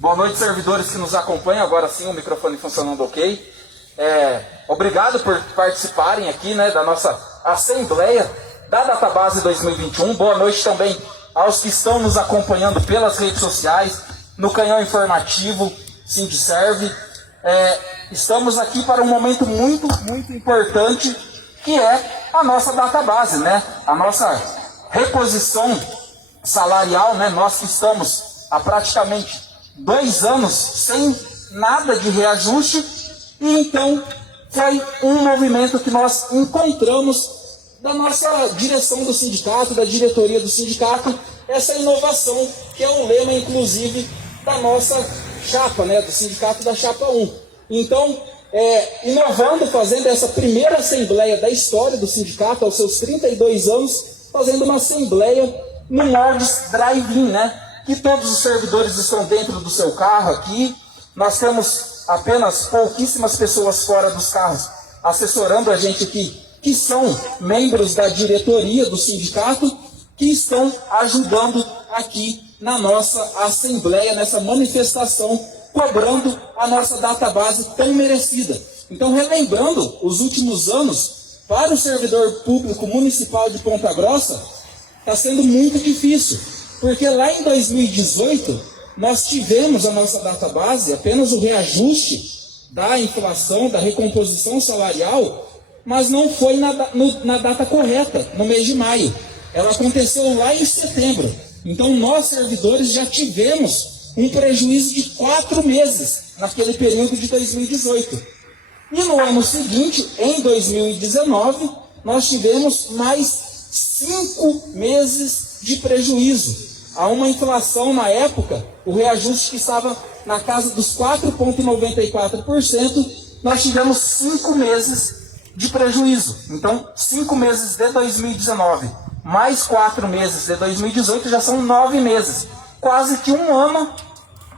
Boa noite, servidores que nos acompanham. Agora sim, o microfone funcionando ok. Obrigado por participarem aqui, né, da nossa Assembleia da Database 2021. Boa noite também aos que estão nos acompanhando pelas redes sociais, no canhão informativo Sindiserve. Estamos aqui para um momento muito importante, que é a nossa database, né? A nossa reposição salarial, né? Nós que estamos há praticamente 2 anos sem nada de reajuste, e então foi um movimento que nós encontramos da nossa direção do sindicato, da diretoria do sindicato, essa inovação, que é o lema, inclusive, da nossa chapa, né? Do sindicato da chapa 1. Então, inovando, fazendo essa primeira assembleia da história do sindicato, aos seus 32 anos, fazendo uma assembleia no Nordes Drive-In, né? Que todos os servidores estão dentro do seu carro aqui. Nós temos apenas pouquíssimas pessoas fora dos carros assessorando a gente aqui, que são membros da diretoria do sindicato, que estão ajudando aqui na nossa assembleia, nessa manifestação, cobrando a nossa database tão merecida. Então, relembrando os últimos anos, para o servidor público municipal de Ponta Grossa, está sendo muito difícil, porque lá em 2018, nós tivemos a nossa database, apenas o reajuste da inflação, da recomposição salarial, mas não foi na data correta, no mês de maio. Ela aconteceu lá em setembro. Então, nós, servidores, já tivemos um prejuízo de 4 meses naquele período de 2018. E no ano seguinte, em 2019, nós tivemos mais 5 meses de prejuízo. Há uma inflação na época, o reajuste que estava na casa dos 4,94%, nós tivemos 5 meses de prejuízo. Então, 5 meses de 2019, mais 4 meses de 2018, já são 9 meses. Quase que um ano,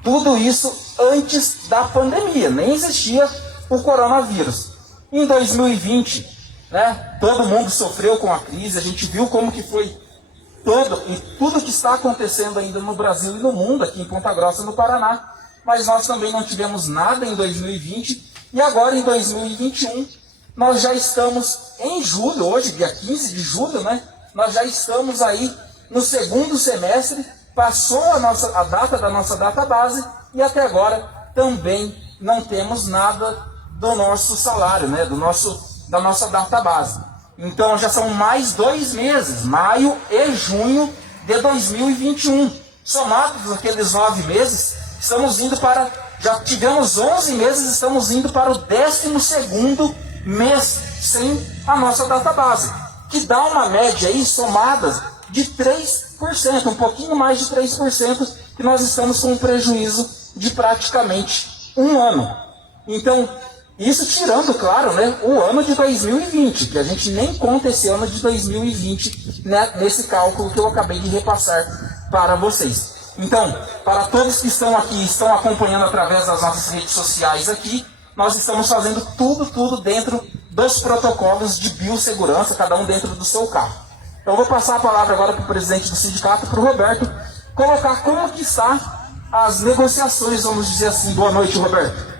tudo isso antes da pandemia, nem existia o coronavírus. Em 2020, né, todo mundo sofreu com a crise, a gente viu como que foi tudo que está acontecendo ainda no Brasil e no mundo, aqui em Ponta Grossa, no Paraná, mas nós também não tivemos nada em 2020, e agora em 2021, nós já estamos em julho, hoje, dia 15 de julho, né? Nós já estamos aí no segundo semestre, passou a data da nossa database, e até agora também não temos nada do nosso salário, né? Da nossa database. Então já são mais 2 meses, maio e junho de 2021. Somados aqueles 9 meses, já tivemos 11 meses, estamos indo para o 12º mês sem a nossa database, que dá uma média aí, somadas, de 3%, um pouquinho mais de 3%, que nós estamos com um prejuízo de praticamente um ano. Então, isso tirando, claro, né, o ano de 2020, que a gente nem conta esse ano de 2020, né, nesse cálculo que eu acabei de repassar para vocês. Então, para todos que estão aqui, estão acompanhando através das nossas redes sociais aqui, nós estamos fazendo tudo dentro dos protocolos de biossegurança, cada um dentro do seu carro. Então, eu vou passar a palavra agora para o presidente do sindicato, para o Roberto, colocar como que está as negociações, vamos dizer assim. Boa noite, Roberto.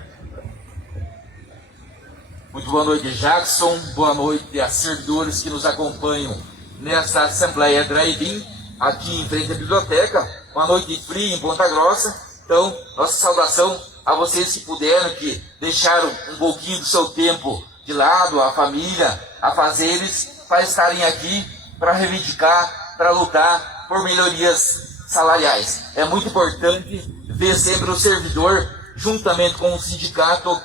Muito boa noite, Jackson. Boa noite a servidores que nos acompanham nesta Assembleia Drive-In, aqui em frente à biblioteca. Uma noite fria em Ponta Grossa. Então, nossa saudação a vocês que puderam, que deixaram um pouquinho do seu tempo de lado, a família, afazeres, para estarem aqui para reivindicar, para lutar por melhorias salariais. É muito importante ver sempre o servidor, juntamente com o sindicato,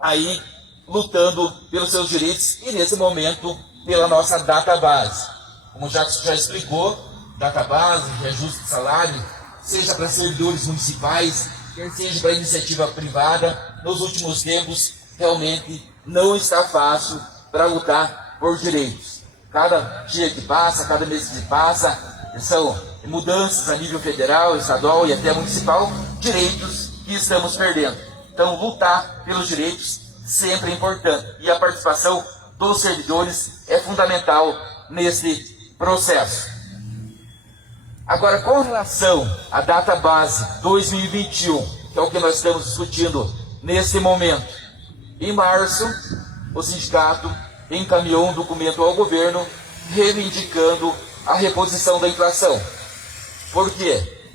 aí lutando pelos seus direitos e, nesse momento, pela nossa database. Como já explicou, database, reajuste de salário, seja para servidores municipais, quer seja para iniciativa privada, nos últimos tempos, realmente não está fácil para lutar por direitos. Cada dia que passa, cada mês que passa, são mudanças a nível federal, estadual e até municipal, direitos que estamos perdendo. Então, lutar pelos direitos sempre é importante. E a participação dos servidores é fundamental nesse processo. Agora, com relação à data base 2021, que é o que nós estamos discutindo nesse momento, em março, o sindicato encaminhou um documento ao governo reivindicando a reposição da inflação. Por quê?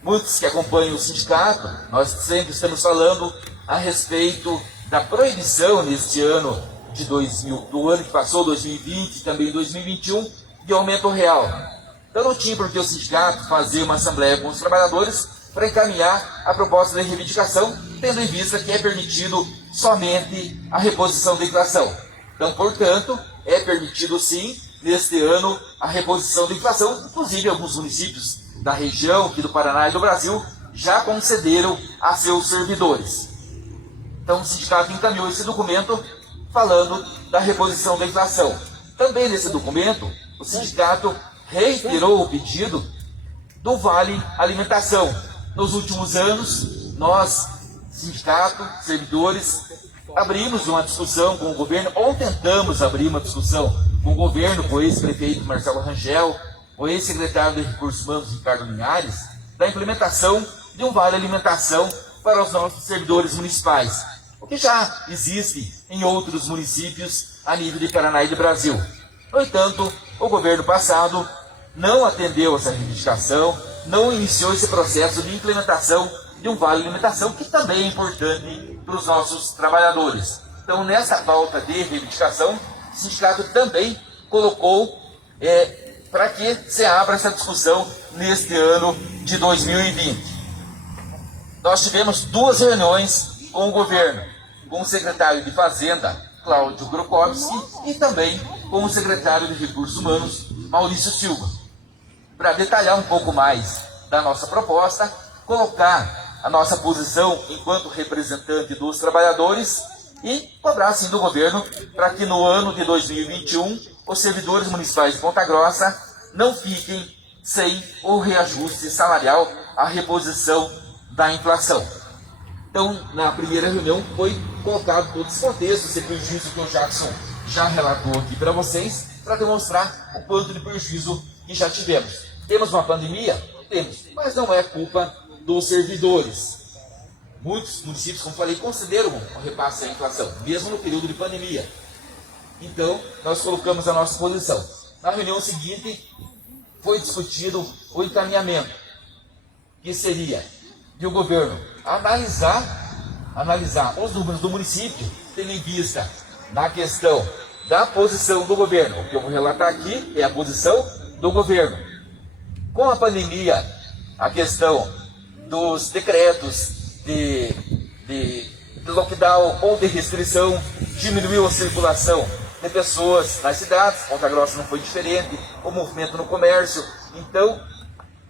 Muitos que acompanham o sindicato, nós sempre estamos falando a respeito da proibição neste ano do ano que passou, 2020 e também 2021, de aumento real. Então não tinha por que o sindicato fazer uma assembleia com os trabalhadores para encaminhar a proposta de reivindicação, tendo em vista que é permitido somente a reposição da inflação. Então, portanto, é permitido sim, neste ano, a reposição da inflação. Inclusive, alguns municípios da região, aqui do Paraná e do Brasil, já concederam a seus servidores. Então, o sindicato encaminhou esse documento falando da reposição da inflação. Também nesse documento, o sindicato reiterou o pedido do Vale Alimentação. Nos últimos anos, nós, sindicato, servidores, abrimos uma discussão com o governo, ou tentamos abrir uma discussão com o governo, com o ex-prefeito Marcelo Rangel, o ex-secretário de Recursos Humanos Ricardo Linhares, da implementação de um Vale Alimentação para os nossos servidores municipais, o que já existe em outros municípios a nível de Paraná e de Brasil. No entanto, o governo passado não atendeu essa reivindicação, não iniciou esse processo de implementação de um Vale Alimentação, que também é importante para os nossos trabalhadores. Então, nessa pauta de reivindicação, o sindicato também colocou para que se abra essa discussão neste ano de 2020. Nós tivemos 2 reuniões com o governo, com o secretário de Fazenda, Cláudio Grokowski, e também com o secretário de Recursos Humanos, Maurício Silva, para detalhar um pouco mais da nossa proposta, colocar a nossa posição enquanto representante dos trabalhadores e cobrar sim do governo para que no ano de 2021 os servidores municipais de Ponta Grossa não fiquem sem o reajuste salarial, a reposição da inflação. Então, na primeira reunião foi colocado todo esse contexto, esse prejuízo que o Jackson já relatou aqui para vocês, para demonstrar o quanto de prejuízo que já tivemos. Temos uma pandemia? Temos, mas não é culpa dos servidores. Muitos municípios, como falei, consideram o repasse da inflação, mesmo no período de pandemia. Então, nós colocamos a nossa posição. Na reunião seguinte, foi discutido o encaminhamento, que seria de o governo analisar os números do município, tendo em vista na questão da posição do governo. O que eu vou relatar aqui é a posição do governo. Com a pandemia, a questão dos decretos de lockdown ou de restrição diminuiu a circulação de pessoas nas cidades. Ponta Grossa não foi diferente, o movimento no comércio. Então,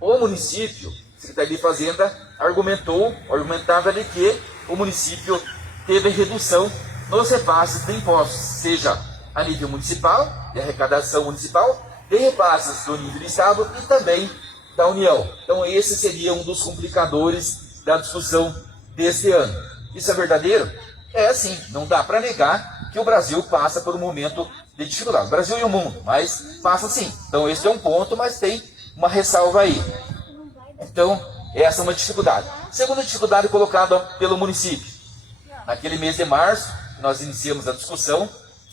o município, Secretaria de Fazenda, argumentava de que o município teve redução nos repasses de impostos, seja a nível municipal, de arrecadação municipal, de repasses do nível do Estado e também da União. Então, esse seria um dos complicadores da discussão deste ano. Isso é verdadeiro? É sim, não dá para negar que o Brasil passa por um momento de dificuldade. O Brasil e o mundo, mas passa sim. Então, esse é um ponto, mas tem uma ressalva aí. Então, essa é uma dificuldade. Segunda dificuldade colocada pelo município. Naquele mês de março, nós iniciamos a discussão,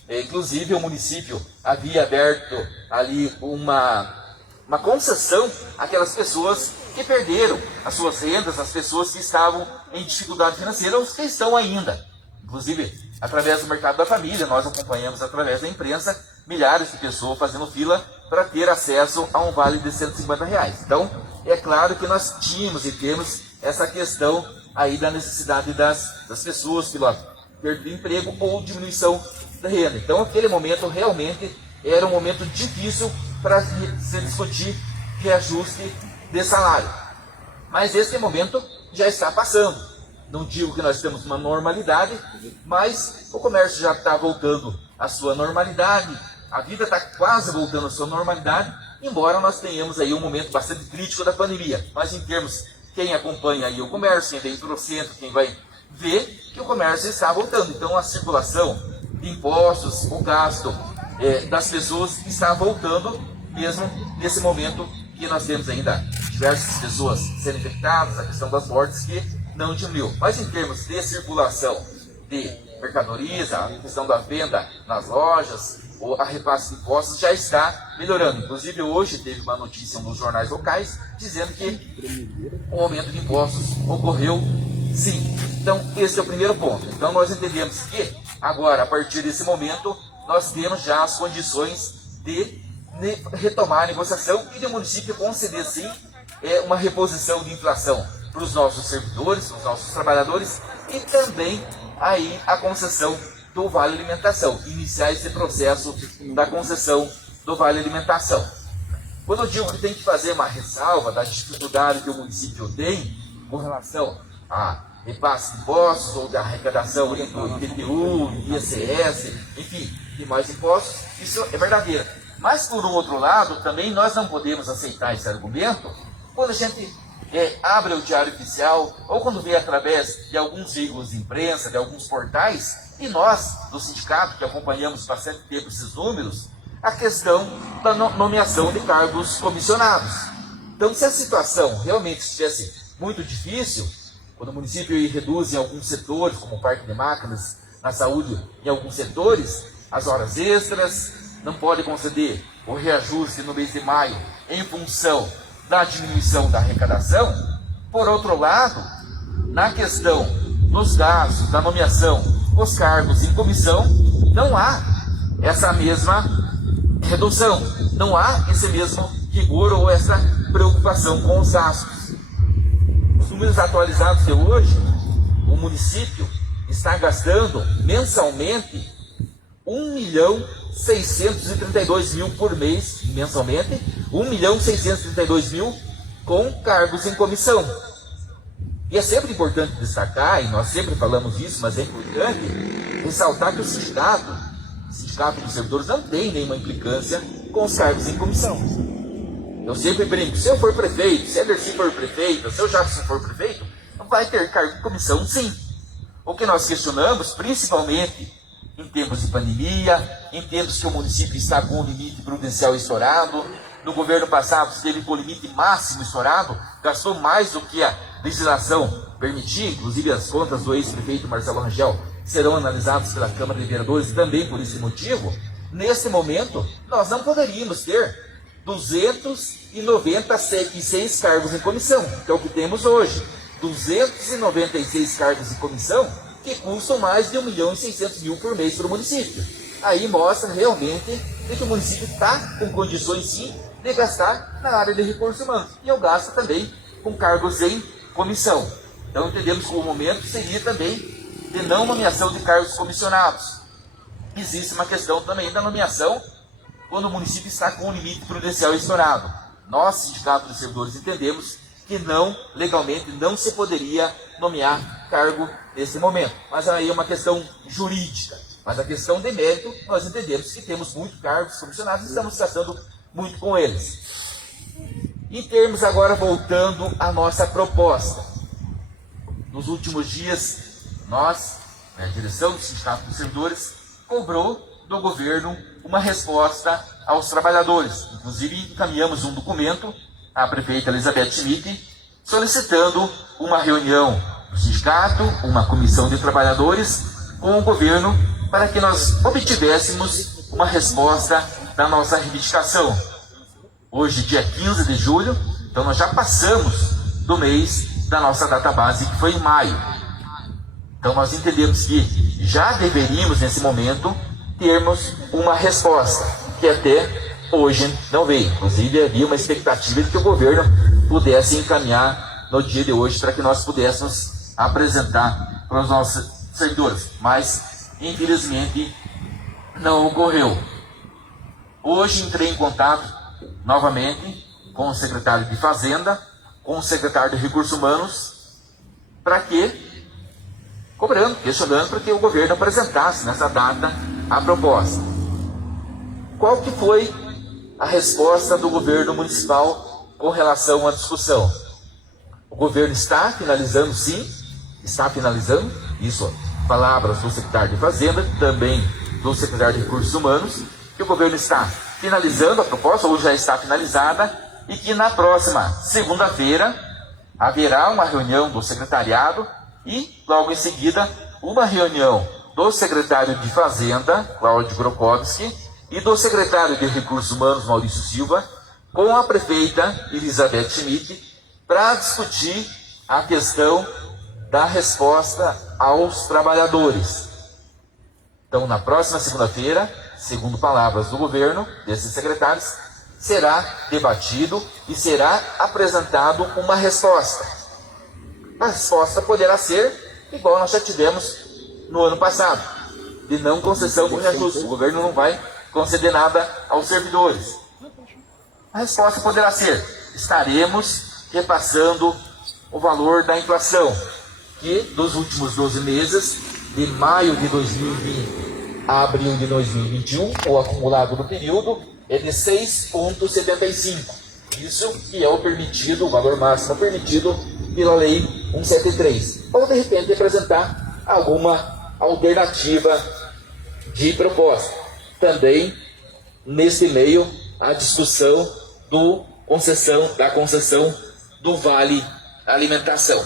inclusive o município havia aberto ali uma concessão àquelas pessoas que perderam as suas rendas, as pessoas que estavam em dificuldade financeira, os que estão ainda. Inclusive, através do Mercado da Família, nós acompanhamos através da imprensa milhares de pessoas fazendo fila para ter acesso a um vale de R$150. Então, é claro que nós tínhamos e temos essa questão aí da necessidade das pessoas pela perda de emprego ou diminuição da renda. Então, aquele momento realmente era um momento difícil para se discutir reajuste de salário. Mas esse momento já está passando. Não digo que nós temos uma normalidade, mas o comércio já está voltando à sua normalidade, a vida está quase voltando à sua normalidade, embora nós tenhamos aí um momento bastante crítico da pandemia. Mas em termos, quem acompanha aí o comércio, quem vem para o centro, quem vai ver que o comércio está voltando. Então a circulação de impostos, o gasto das pessoas está voltando, mesmo nesse momento que porque nós temos ainda diversas pessoas sendo infectadas, a questão das mortes que não diminuiu. Mas em termos de circulação de mercadorias, a questão da venda nas lojas, ou a repasse de impostos já está melhorando. Inclusive hoje teve uma notícia nos jornais locais dizendo que o aumento de impostos ocorreu sim. Então esse é o primeiro ponto. Então nós entendemos que agora, a partir desse momento, nós temos já as condições de retomar a negociação e de o município conceder sim uma reposição de inflação para os nossos servidores, para os nossos trabalhadores e também aí a concessão do Vale Alimentação, iniciar esse processo da concessão do Vale Alimentação. Quando eu digo que tem que fazer uma ressalva da dificuldade que o município tem com relação a repasse de impostos ou da arrecadação do IPTU, ICS, enfim, de mais impostos, isso é verdadeiro. Mas, por um outro lado, também nós não podemos aceitar esse argumento quando a gente abre o Diário Oficial ou quando vê através de alguns veículos de imprensa, de alguns portais, e nós, do sindicato, que acompanhamos bastante tempo esses números, a questão da nomeação de cargos comissionados. Então, se a situação realmente estivesse muito difícil, quando o município reduz em alguns setores, como o parque de máquinas, na saúde, em alguns setores, as horas extras, não pode conceder o reajuste no mês de maio em função da diminuição da arrecadação. Por outro lado, na questão dos gastos, da nomeação, os cargos em comissão, não há essa mesma redução, não há esse mesmo rigor ou essa preocupação com os gastos. Os números atualizados de hoje, o município está gastando mensalmente 1.632.000 por mês, mensalmente, 1.632.000 com cargos em comissão. E é sempre importante destacar, e nós sempre falamos isso, mas é importante ressaltar que o sindicato dos servidores não tem nenhuma implicância com os cargos em comissão. Eu sempre brinco, se eu for prefeito, se a Dercy for prefeita, se o Jackson for prefeito, vai ter cargo em comissão sim. O que nós questionamos, principalmente em tempos de pandemia, em tempos que o município está com o limite prudencial estourado, no governo passado esteve com o limite máximo estourado, gastou mais do que a legislação permitia, inclusive as contas do ex-prefeito Marcelo Rangel serão analisadas pela Câmara de Vereadores também por esse motivo. Nesse momento, nós não poderíamos ter 296 cargos em comissão, que é o que temos hoje. 296 cargos em comissão que custam mais de 1.600.000 por mês para o município. Aí mostra realmente que o município está com condições sim de gastar na área de recursos humanos. E eu gasto também com cargos em comissão. Então entendemos que o momento seria também de não nomeação de cargos comissionados. Existe uma questão também da nomeação quando o município está com o limite prudencial estourado. Nós, sindicato dos servidores, entendemos que legalmente não se poderia nomear cargo nesse momento. Mas aí é uma questão jurídica. Mas a questão de mérito, nós entendemos que temos muitos cargos comissionados e estamos tratando muito com eles. Em termos agora, voltando à nossa proposta. Nos últimos dias, nós, a direção do Sindicato dos Servidores, cobrou do governo uma resposta aos trabalhadores. Inclusive, encaminhamos um documento à prefeita Elizabeth Schmidt, solicitando uma reunião do sindicato, uma comissão de trabalhadores com o governo, para que nós obtivéssemos uma resposta da nossa reivindicação. Hoje, dia 15 de julho, então nós já passamos do mês da nossa data base, que foi em maio. Então nós entendemos que já deveríamos, nesse momento, termos uma resposta, que até hoje não veio. Inclusive, havia uma expectativa de que o governo pudesse encaminhar no dia de hoje para que nós pudéssemos apresentar para os nossos servidores. Mas, infelizmente, não ocorreu. Hoje entrei em contato novamente com o secretário de Fazenda, com o secretário de Recursos Humanos, para que, questionando para que o governo apresentasse nessa data a proposta. Qual que foi a resposta do governo municipal com relação à discussão? O governo está finalizando, sim, está finalizando, isso, palavras do secretário de Fazenda, também do secretário de Recursos Humanos, que o governo está finalizando a proposta, ou já está finalizada, e que na próxima segunda-feira haverá uma reunião do secretariado e, logo em seguida, uma reunião do secretário de Fazenda, Cláudio Grokowski, e do secretário de Recursos Humanos, Maurício Silva, com a prefeita Elizabeth Schmidt, para discutir a questão da resposta aos trabalhadores. Então, na próxima segunda-feira, segundo palavras do governo, desses secretários, será debatido e será apresentado uma resposta. A resposta poderá ser igual nós já tivemos no ano passado, de não concessão de reajuste. O governo não vai conceder nada aos servidores. A resposta poderá ser: estaremos repassando o valor da inflação, que dos últimos 12 meses, de maio de 2020 a abril de 2021, o acumulado do período é de 6,75. Isso que é o permitido, o valor máximo permitido pela Lei 173. Ou, de repente, apresentar alguma alternativa de proposta. Também, nesse meio, a discussão da concessão do Vale Alimentação.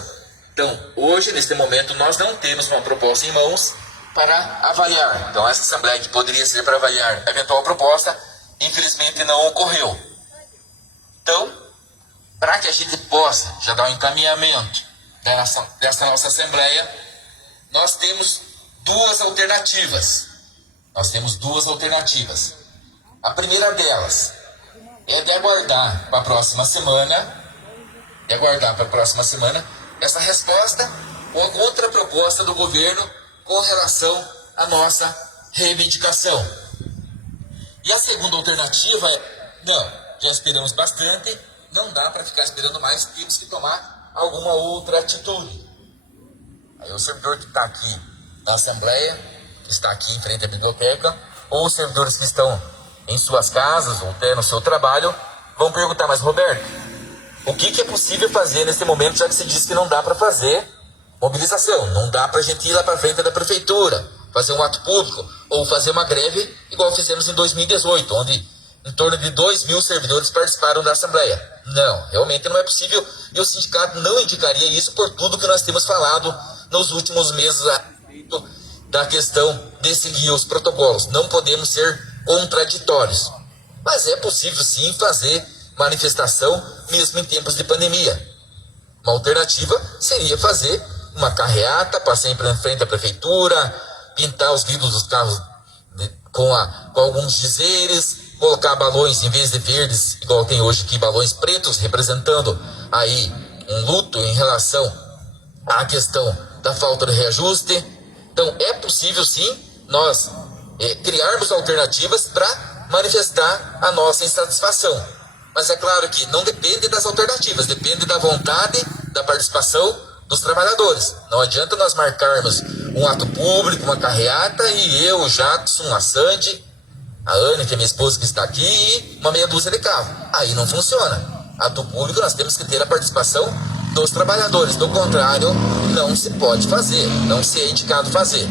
Então, hoje, neste momento, nós não temos uma proposta em mãos para avaliar. Então, essa assembleia que poderia ser para avaliar a eventual proposta, infelizmente não ocorreu. Então, para que a gente possa já dar um encaminhamento dessa nossa assembleia, nós temos duas alternativas. A primeira delas é de aguardar para a próxima semana, essa resposta ou outra proposta do governo com relação à nossa reivindicação. E a segunda alternativa é: não, já esperamos bastante, não dá para ficar esperando mais, temos que tomar alguma outra atitude. Aí o servidor que está aqui na Assembleia, que está aqui em frente à biblioteca, ou os servidores que estão em suas casas ou até no seu trabalho, vão perguntar: mas Roberto, o que é possível fazer nesse momento, já que se diz que não dá para fazer mobilização, não dá para a gente ir lá para frente da prefeitura, fazer um ato público, ou fazer uma greve, igual fizemos em 2018, onde em torno de 2.000 servidores participaram da Assembleia. Não, realmente não é possível, e o sindicato não indicaria isso por tudo que nós temos falado nos últimos meses a respeito da questão de seguir os protocolos. Não podemos ser contraditórios, mas é possível sim fazer manifestação mesmo em tempos de pandemia. Uma alternativa seria fazer uma carreata, passar em frente à prefeitura, pintar os vidros dos carros com alguns dizeres, colocar balões em vez de verdes, igual tem hoje aqui, balões pretos, representando aí um luto em relação à questão da falta de reajuste. Então é possível sim nós criarmos alternativas para manifestar a nossa insatisfação. Mas é claro que não depende das alternativas, depende da vontade, da participação dos trabalhadores. Não adianta nós marcarmos um ato público, uma carreata, e eu, o Jackson, a Sandy, a Anne, que é minha esposa que está aqui, e uma meia dúzia de carro. Aí não funciona. Ato público, nós temos que ter a participação dos trabalhadores. Do contrário, não se pode fazer, não se é indicado fazer.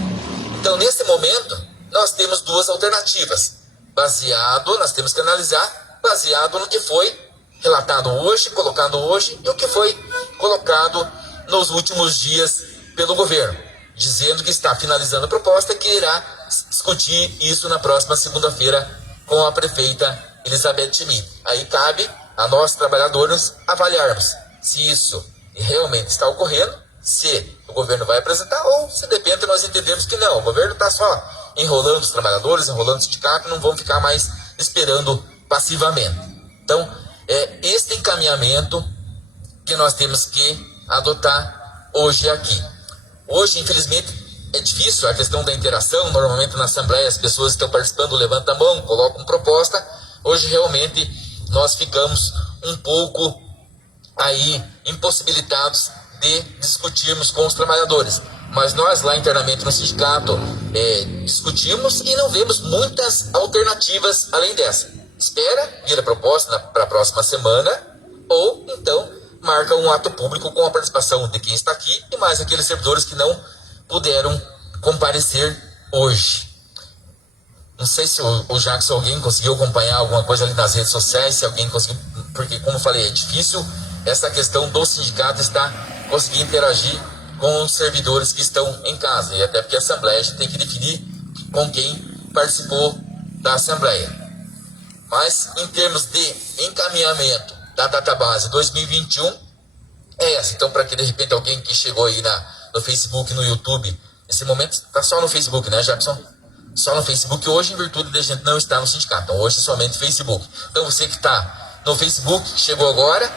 Então, nesse momento, nós temos duas alternativas. Nós temos que analisar baseado no que foi relatado hoje, colocado hoje, e o que foi colocado nos últimos dias pelo governo, dizendo que está finalizando a proposta e que irá discutir isso na próxima segunda-feira com a prefeita Elizabeth Schmidt. Aí cabe a nós, trabalhadores, avaliarmos se isso realmente está ocorrendo, se o governo vai apresentar, ou se de repente nós entendemos que não, o governo está só enrolando os trabalhadores, enrolando o sindicato, não vão ficar mais esperando passivamente. Então, é este encaminhamento que nós temos que adotar hoje aqui. Hoje, infelizmente, é difícil a questão da interação. Normalmente na Assembleia as pessoas estão participando, levantam a mão, colocam proposta. Hoje realmente nós ficamos um pouco aí impossibilitados de discutirmos com os trabalhadores. Mas nós lá internamente no sindicato discutimos e não vemos muitas alternativas além dessa. Espera vir a proposta para a próxima semana, ou então marca um ato público com a participação de quem está aqui e mais aqueles servidores que não puderam comparecer hoje. Não sei se o Jackson, alguém conseguiu acompanhar alguma coisa ali nas redes sociais, se alguém conseguiu porque, como eu falei, é difícil essa questão do sindicato estar conseguindo interagir com os servidores que estão em casa, e até porque a Assembleia a gente tem que definir com quem participou da Assembleia. Mas, em termos de encaminhamento da database 2021, é essa. Então, para que de repente alguém que chegou aí no Facebook, no YouTube, nesse momento está só no Facebook, né, Jackson? Só no Facebook hoje, em virtude de a gente não estar no sindicato. Então, hoje é somente Facebook. Então, você que está no Facebook, chegou agora,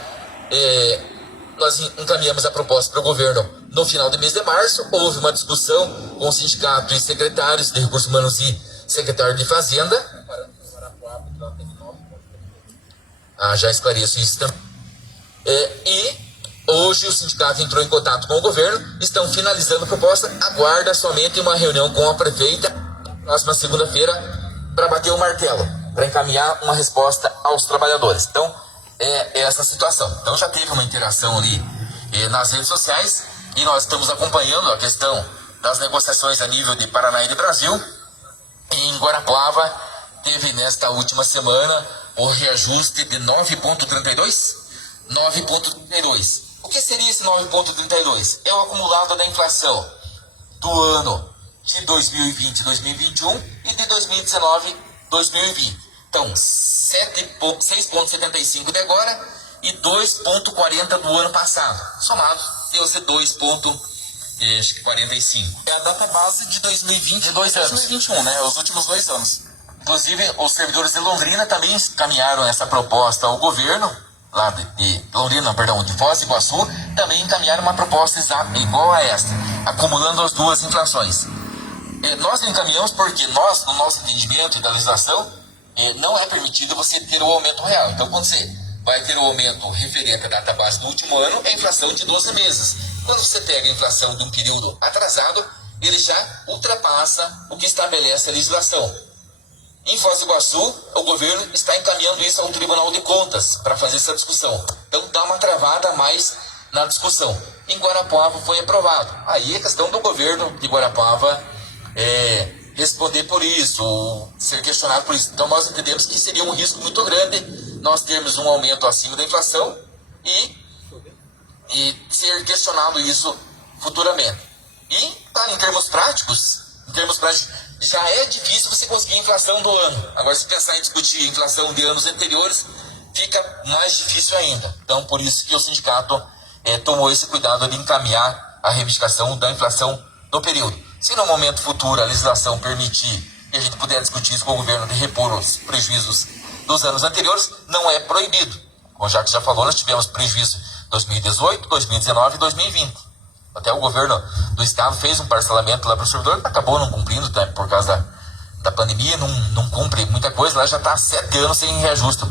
nós encaminhamos a proposta para o governo no final do mês de março. Houve uma discussão com o sindicato e secretários de Recursos Humanos e secretário de Fazenda. Já esclareço isso também. E hoje o sindicato entrou em contato com o governo, estão finalizando a proposta, aguarda somente uma reunião com a prefeita próxima segunda-feira para bater o martelo, para encaminhar uma resposta aos trabalhadores. Então, é essa situação. Então já teve uma interação ali nas redes sociais e nós estamos acompanhando a questão das negociações a nível de Paraná e de Brasil. Em Guarapuava teve nesta última semana o reajuste de 9,32? 9,32. O que seria esse 9,32? É o acumulado da inflação do ano de 2020 e 2021 e de 2019 e 2020. Então, 6,75 de agora e 2,40 do ano passado. Somados, deu-se 2,45. É a data base de 2020 e 2021, né? Os últimos 2 anos. Inclusive, os servidores de Londrina também encaminharam essa proposta ao governo, lá de Londrina, perdão, de Foz do Iguaçu, também encaminharam uma proposta exata, igual a esta, acumulando as duas inflações. Nós encaminhamos porque nós, no nosso entendimento e da legislação, não é permitido você ter o aumento real. Então, quando você vai ter o aumento referente à data base do último ano, é a inflação de 12 meses. Quando você pega a inflação de um período atrasado, ele já ultrapassa o que estabelece a legislação. Em Foz do Iguaçu, o governo está encaminhando isso ao Tribunal de Contas para fazer essa discussão. Então dá uma travada a mais na discussão. Em Guarapuava foi aprovado. Aí é questão do governo de Guarapuava responder por isso, ou ser questionado por isso. Então nós entendemos que seria um risco muito grande nós termos um aumento acima da inflação e ser questionado isso futuramente. E, em termos práticos, já é difícil você conseguir a inflação do ano. Agora, se pensar em discutir inflação de anos anteriores, fica mais difícil ainda. Então, por isso que o sindicato tomou esse cuidado de encaminhar a reivindicação da inflação no período. Se no momento futuro a legislação permitir que a gente puder discutir isso com o governo de repor os prejuízos dos anos anteriores, não é proibido. Como o Jacques já falou, nós tivemos prejuízo em 2018, 2019 e 2020. Até o governo do estado fez um parcelamento lá para o servidor, que acabou não cumprindo, tá, por causa da pandemia, não cumpre muita coisa, lá já está há 7 anos sem reajuste.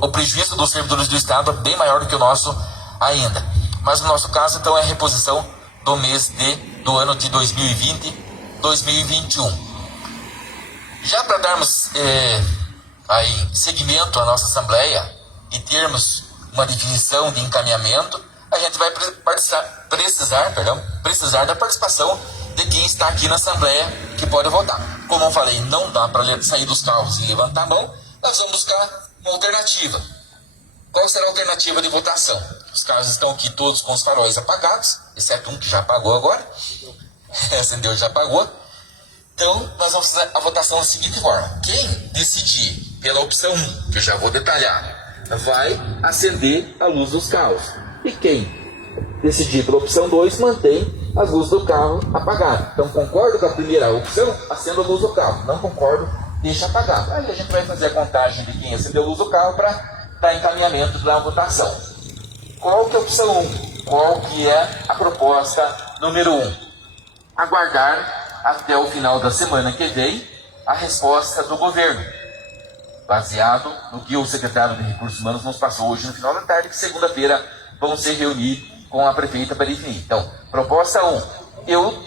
O prejuízo dos servidores do estado é bem maior do que o nosso ainda. Mas no nosso caso, então, é a reposição do mês do ano de 2020 e 2021. Já para darmos aí seguimento à nossa Assembleia e termos uma definição de encaminhamento, a gente vai precisar da participação de quem está aqui na Assembleia que pode votar. Como eu falei, não dá para sair dos carros e levantar a mão, nós vamos buscar uma alternativa. Qual será a alternativa de votação? Os carros estão aqui todos com os faróis apagados, exceto um que já apagou agora. Acendeu e já apagou. Então, nós vamos fazer a votação da seguinte forma. Quem decidir pela opção 1, que eu já vou detalhar, vai acender a luz dos carros. E quem decidir pela opção 2, mantém as luzes do carro apagadas. Então, concordo com a primeira opção, acenda a luz do carro. Não concordo, deixa apagado. Aí a gente vai fazer a contagem de quem acendeu a luz do carro para dar encaminhamento da votação. Qual que é a opção 1? Qual que é a proposta número 1? Aguardar até o final da semana que vem a resposta do governo, baseado no que o secretário de Recursos Humanos nos passou hoje no final da tarde, que segunda-feira vão se reunir com a prefeita para definir. Então, proposta 1, eu,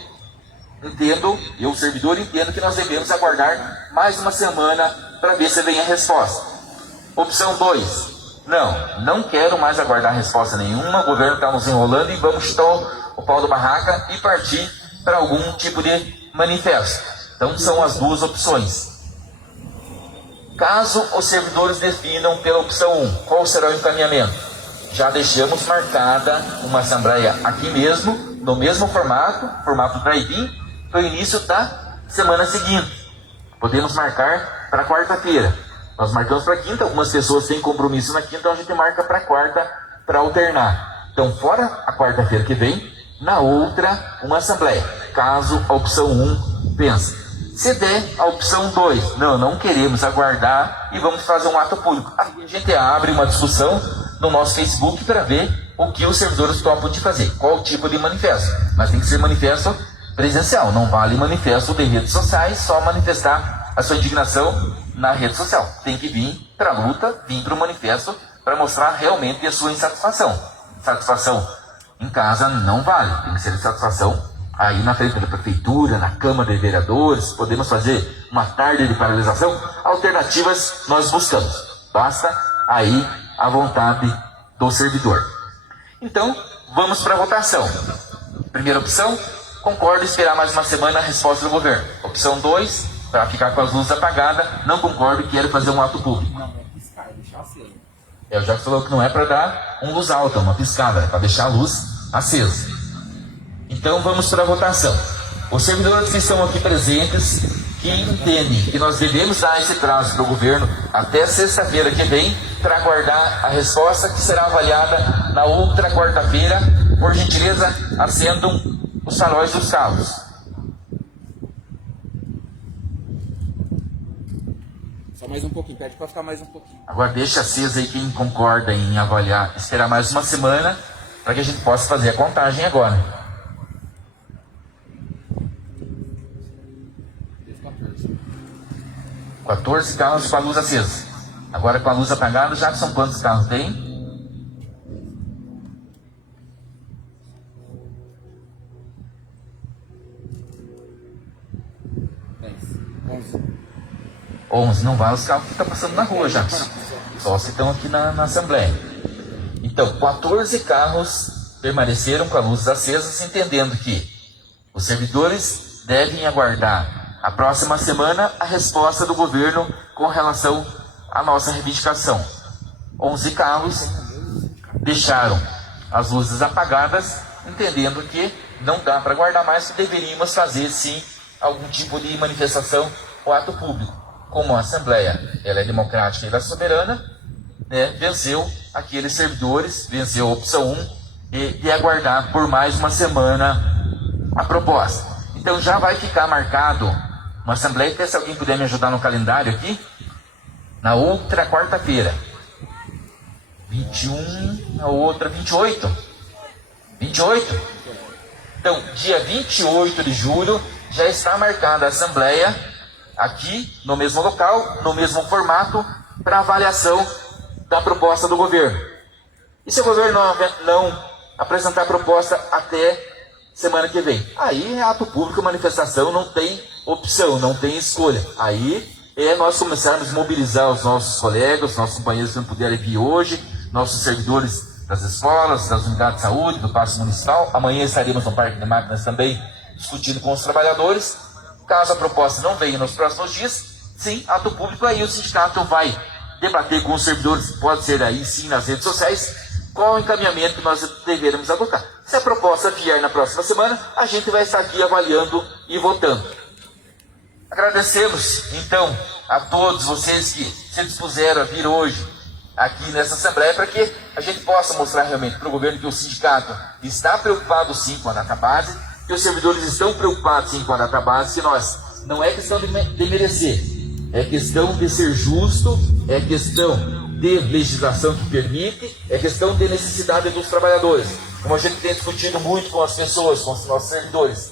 servidor, entendo que nós devemos aguardar mais uma semana para ver se vem a resposta. Opção 2, não quero mais aguardar resposta nenhuma, o governo está nos enrolando e vamos chutar o pau da barraca e partir para algum tipo de manifesto. Então, são as duas opções. Caso os servidores definam pela opção 1, qual será o encaminhamento? Já deixamos marcada uma assembleia aqui mesmo, no mesmo formato drive-in, para o início da semana seguinte. Podemos marcar para quarta-feira. Nós marcamos para quinta, algumas pessoas têm compromisso na quinta, então a gente marca para quarta para alternar. Então, fora a quarta-feira que vem, na outra, uma assembleia. Caso a opção 1 pense. Se der a opção 2, não queremos aguardar e vamos fazer um ato público. A gente abre uma discussão no nosso Facebook para ver o que os servidores topam de fazer, qual tipo de manifesto. Mas tem que ser manifesto presencial, não vale manifesto de redes sociais, só manifestar a sua indignação na rede social. Tem que vir para a luta, vir para o manifesto para mostrar realmente a sua insatisfação. Satisfação em casa não vale, tem que ser satisfação aí na frente da prefeitura, na Câmara de Vereadores. Podemos fazer uma tarde de paralisação. Alternativas nós buscamos. Basta aí a vontade do servidor. Então, vamos para a votação. Primeira opção, concordo em esperar mais uma semana a resposta do governo. Opção 2, para ficar com as luzes apagadas, não concordo e quero fazer um ato público. Não, é piscar, é deixar aceso. Eu já falou que não é para dar um luz alta, uma piscada, é para deixar a luz acesa. Então vamos para a votação. Os servidores que estão aqui presentes, que entendem que nós devemos dar esse prazo para o governo até sexta-feira que vem, para aguardar a resposta que será avaliada na outra quarta-feira, por gentileza, acendam os faróis dos carros. Só mais um pouquinho, pede para ficar mais um pouquinho. Agora deixa acesa aí quem concorda em avaliar, esperar mais uma semana, para que a gente possa fazer a contagem agora. 14 carros com a luz acesa. Agora com a luz apagada, já são quantos carros tem? 11. Não vai os carros que estão passando na rua, já. Só se estão aqui na Assembleia. Então, 14 carros permaneceram com a luz acesa, entendendo que os servidores devem aguardar a próxima semana a resposta do governo com relação à nossa reivindicação. 11 carros deixaram as luzes apagadas, entendendo que não dá para guardar mais, que deveríamos fazer sim algum tipo de manifestação ou ato público. Como a Assembleia ela é democrática e ela é soberana, né, venceu aqueles servidores, venceu a opção 1 de aguardar por mais uma semana a proposta. Então já vai ficar marcado uma Assembleia, até se alguém puder me ajudar no calendário aqui, na outra quarta-feira. 21, na outra 28. 28? Então, dia 28 de julho, já está marcada a Assembleia, aqui, no mesmo local, no mesmo formato, para avaliação da proposta do governo. E se o governo não apresentar a proposta até semana que vem? Aí é ato público, manifestação, não tem opção, não tem escolha. Aí é nós começarmos a mobilizar os nossos colegas, os nossos companheiros que não puderem vir hoje, nossos servidores das escolas, das unidades de saúde, do Paço Municipal. Amanhã estaremos no Parque de Máquinas também, discutindo com os trabalhadores. Caso a proposta não venha nos próximos dias, sim, ato público, aí o sindicato vai debater com os servidores, pode ser aí sim nas redes sociais, qual o encaminhamento que nós deveremos adotar. Se a proposta vier na próxima semana, a gente vai estar aqui avaliando e votando. Agradecemos, então, a todos vocês que se dispuseram a vir hoje aqui nessa Assembleia, para que a gente possa mostrar realmente para o governo que o sindicato está preocupado sim com a database, que os servidores estão preocupados sim com a database, que nós, não é questão de merecer, é questão de ser justo, é questão de legislação que permite, é questão de necessidade dos trabalhadores. Como a gente tem discutido muito com as pessoas, com os nossos servidores.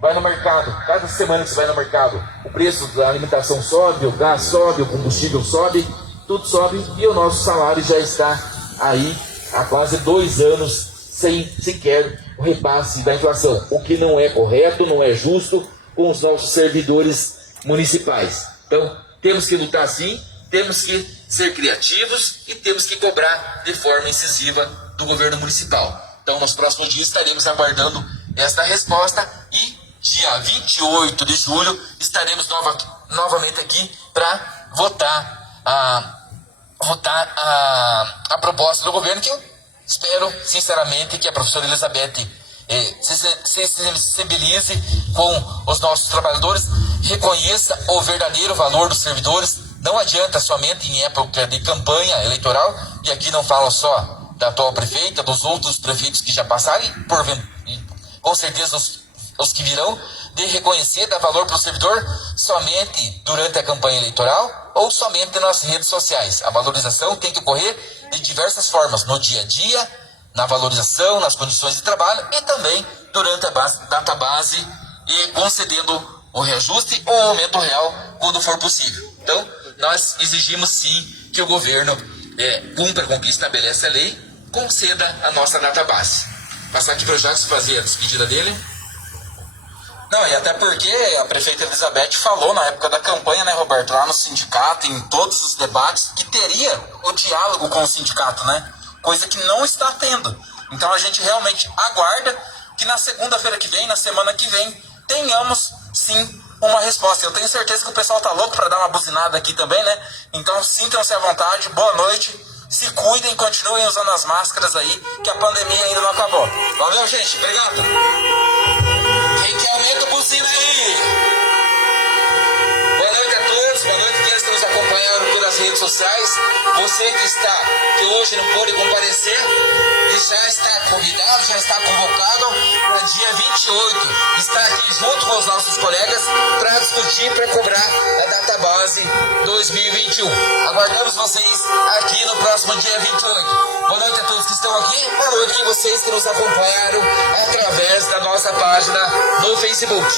Vai no mercado, cada semana que você vai no mercado, o preço da alimentação sobe, o gás sobe, o combustível sobe, tudo sobe e o nosso salário já está aí há quase 2 anos sem sequer o repasse da inflação, o que não é correto, não é justo com os nossos servidores municipais. Então, temos que lutar sim, temos que ser criativos e temos que cobrar de forma incisiva do governo municipal. Então, nos próximos dias estaremos aguardando esta resposta e dia 28 de julho estaremos novamente aqui para votar a proposta do governo, que eu espero, sinceramente, que a professora Elizabeth se sensibilize com os nossos trabalhadores, reconheça o verdadeiro valor dos servidores. Não adianta somente em época de campanha eleitoral, e aqui não falo só da atual prefeita, dos outros prefeitos que já passaram, e com certeza os que virão, de reconhecer, dar valor para o servidor somente durante a campanha eleitoral ou somente nas redes sociais. A valorização tem que ocorrer de diversas formas, no dia a dia, na valorização, nas condições de trabalho e também durante a database e concedendo o reajuste ou o aumento real quando for possível. Então, nós exigimos sim que o governo cumpra com o que estabelece a lei, conceda a nossa database. Passar aqui para o Jackson fazer a despedida dele. Não, e até porque a prefeita Elizabeth falou na época da campanha, né, Roberto, lá no sindicato, em todos os debates, que teria o diálogo com o sindicato, né? Coisa que não está tendo. Então a gente realmente aguarda que na segunda-feira que vem, na semana que vem, tenhamos sim uma resposta. Eu tenho certeza que o pessoal tá louco para dar uma buzinada aqui também, né? Então sintam-se à vontade, boa noite, se cuidem, continuem usando as máscaras aí, que a pandemia ainda não acabou. Valeu, gente, obrigado. Quem que aumenta o buzina aí? Boa noite a todos, boa noite aqueles que nos acompanharam pelas redes sociais. Você que hoje não pôde comparecer, e já está convidado, já está convocado para dia 28. Está aqui junto com os nossos colegas para discutir, para cobrar a database 2021. Aguardamos vocês aqui no próximo dia 28. Boa noite a todos que estão aqui, boa noite a vocês que nos acompanharam através da nossa página no Facebook.